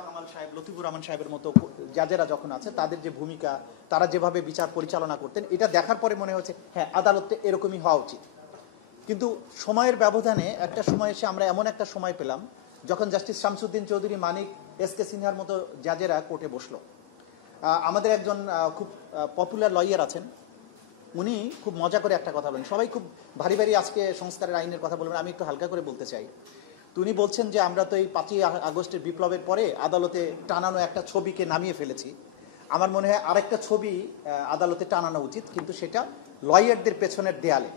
মুস্তাফা কামাল সাহেব, লতিফুর রহমান সাহেবের মতো জাজেরা যখন আছে, তাদের যে ভূমিকা, তারা যেভাবে বিচার পরিচালনা করতেন, এটা দেখার পরে মনে হচ্ছে হ্যাঁ, আদালতে এরকমই হওয়া উচিত। কিন্তু সময়ের ব্যবধানে একটা সময় এসে আমরা এমন একটা সময় পেলাম যখন জাস্টিস শামসুদ্দিন চৌধুরী, মানিক, এস কে সিনহার মতো জাজেরা কোর্টে বসলো। আমাদের একজন খুব পপুলার লয়ার আছেন, উনি খুব মজা করে একটা কথা বলেন। সবাই খুব ভারী ভারী আজকে সংস্কারের আইনের কথা বলবেন, আমি একটু হালকা করে বলতে চাই। তো উনি বলছেন যে আমরা তো এই 5ই আগস্টের বিপ্লবের পরে আদালতে টানানো একটা ছবিকে নামিয়ে ফেলেছি। আমার মনে হয় আরেকটা ছবি আদালতে টানানো উচিত, কিন্তু সেটা লয়ারদের পেছনের দেয়ালে।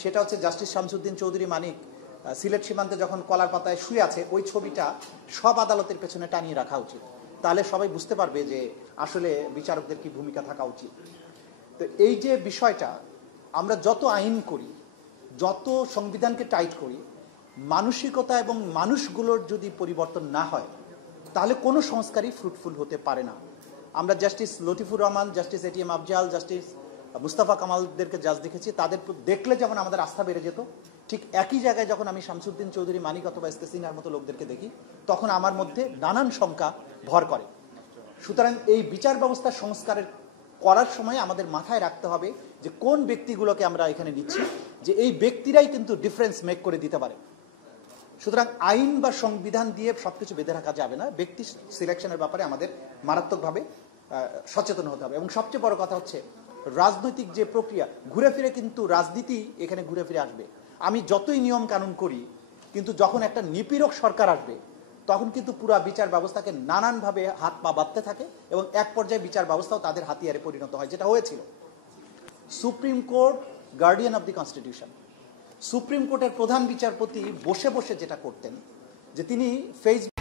সেটা হচ্ছে জাস্টিস শামসুদ্দিন চৌধুরী মানিক সিলেট সীমান্তে যখন কলার পাতায় শুয়ে আছে, ওই ছবিটা সব আদালতের পেছনে টানিয়ে রাখা উচিত। তাহলে সবাই বুঝতে পারবে যে আসলে বিচারকদের কি ভূমিকা থাকা উচিত। তো এই যে বিষয়টা, আমরা যত আইন করি, যত সংবিধানকে টাইট করি, মানসিকতা এবং মানুষগুলোর যদি পরিবর্তন না হয়, তাহলে কোনো সংস্কারই ফ্রুটফুল হতে পারে না। আমরা justice Latifur Rahman, justice ATM Afzal, justice Mustafa কামালদেরকে জাজ দেখেছি, তাদের দেখলে যেমন আমাদের আস্থা বেড়ে যেত, ঠিক একই জায়গায় যখন আমি শামসুদ্দিন চৌধুরী মানিক অথবা এস কে সিনহার মতো লোকদেরকে দেখি, তখন আমার মধ্যে নানান শঙ্কা ভর করে। সুতরাং এই বিচার ব্যবস্থা সংস্কারের করার সময় আমাদের মাথায় রাখতে হবে যে কোন ব্যক্তিগুলোকে আমরা এখানে নিচ্ছি, যে এই ব্যক্তিরাই কিন্তু ডিফারেন্স মেক করে দিতে পারে। সুতরাং আইন বা সংবিধান দিয়ে সবকিছু বেঁধে রাখা যাবে না। ব্যক্তি সিলেকশনের ব্যাপারে আমাদের মারাত্মকভাবে সচেতন হতে হবে। এবং সবচেয়ে বড় কথা হচ্ছে, রাজনৈতিক যে প্রক্রিয়া, ঘুরে ফিরে কিন্তু রাজনীতি এখানে ঘুরে ফিরে আসবে। আমি যতই নিয়ম কানুন করি, কিন্তু যখন একটা নিপীড়ক সরকার আসবে, তখন কিন্তু পুরো বিচার ব্যবস্থাকে নানানভাবে হাত পা বাঁধতে থাকে এবং এক পর্যায়ে বিচার ব্যবস্থাও তাদের হাতিয়ারে পরিণত হয়, যেটা হয়েছিল। Supreme court guardian of the constitution. Supreme কোর্টের প্রধান বিচারপতি বসে বসে যেটা করতেন, যে তিনি ফেসবুক